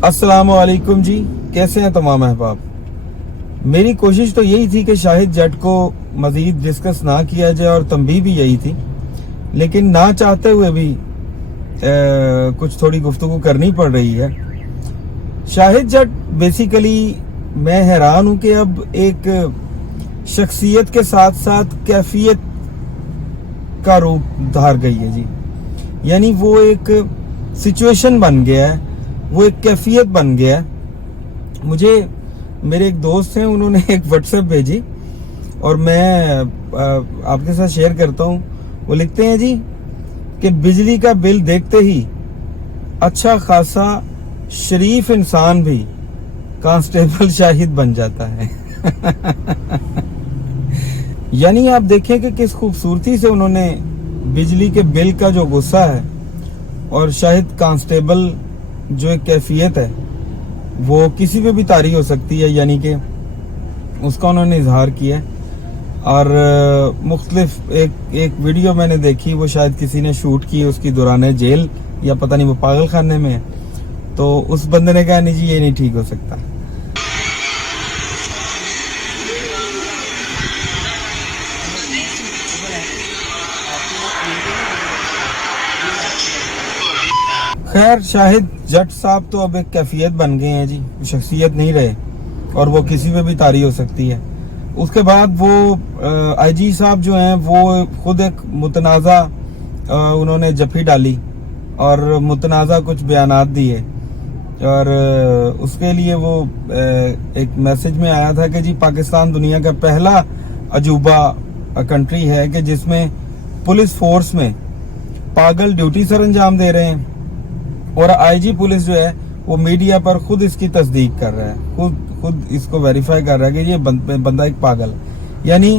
अस्सलामुअलैकुम जी, कैसे हैं तमाम अहबाब। मेरी कोशिश तो यही थी कि शाहिद जट को मज़ीद डिस्कस ना किया जाए और तंबीह भी यही थी, लेकिन ना चाहते हुए भी कुछ थोड़ी गुफ्तगू करनी पड़ रही है। शाहिद जट बेसिकली मैं हैरान हूं कि अब एक शख्सियत के साथ साथ कैफियत का रूप धार गई है जी। यानी वो एक सिचुएशन बन गया है, वो एक कैफियत बन गया है। मुझे मेरे एक दोस्त हैं, उन्होंने एक व्हाट्सएप भेजी और मैं आपके साथ शेयर करता हूँ। वो लिखते हैं जी कि बिजली का बिल देखते ही अच्छा खासा शरीफ इंसान भी कांस्टेबल शाहिद बन जाता है। यानी आप देखें कि किस खूबसूरती से उन्होंने बिजली के बिल का जो गुस्सा है और शाहिद कांस्टेबल जो एक कैफियत है वो किसी पे भी तारी हो सकती है, यानी कि उसका उन्होंने इजहार किया है। और मुख्तलिफ एक वीडियो मैंने देखी, वो शायद किसी ने शूट की उसकी दौरान जेल या पता नहीं वो पागल खाने में है, तो उस बंदे ने कहा नहीं जी ये नहीं ठीक हो सकता। खैर शाहिद जट साहब तो अब एक कैफियत बन गए हैं जी, शख्सियत नहीं रहे और वो किसी पे भी तारी हो सकती है। उसके बाद वो आईजी साहब जो हैं वो खुद एक मुतनाज़ा उन्होंने जफ्फी डाली और मुतनाज़ा कुछ बयानात दिए और उसके लिए वो एक मैसेज में आया था कि जी पाकिस्तान दुनिया का पहला अजूबा कंट्री है कि जिसमें पुलिस फोर्स में पागल ड्यूटी सर अंजाम दे रहे हैं और आईजी पुलिस जो है वो मीडिया पर खुद इसकी तस्दीक कर रहा है, खुद इसको वेरीफाई कर रहा है कि ये बंदा एक पागल। यानी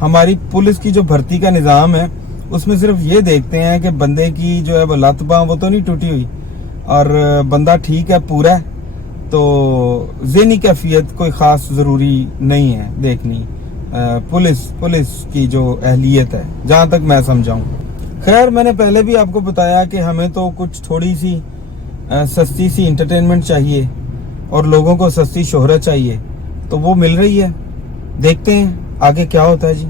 हमारी पुलिस की जो भर्ती का निज़ाम है उसमें सिर्फ ये देखते हैं कि बंदे की जो है वो लत बांह वो तो नहीं टूटी हुई और बंदा ठीक है पूरा है, तो ज़हनी कैफियत कोई ख़ास ज़रूरी नहीं है देखनी। पुलिस की जो अहलियत है जहाँ तक मैं समझाऊँ। खैर मैंने पहले भी आपको बताया कि हमें तो कुछ थोड़ी सी सस्ती सी इंटरटेनमेंट चाहिए और लोगों को सस्ती शोहरत चाहिए, तो वो मिल रही है। देखते हैं आगे क्या होता है जी।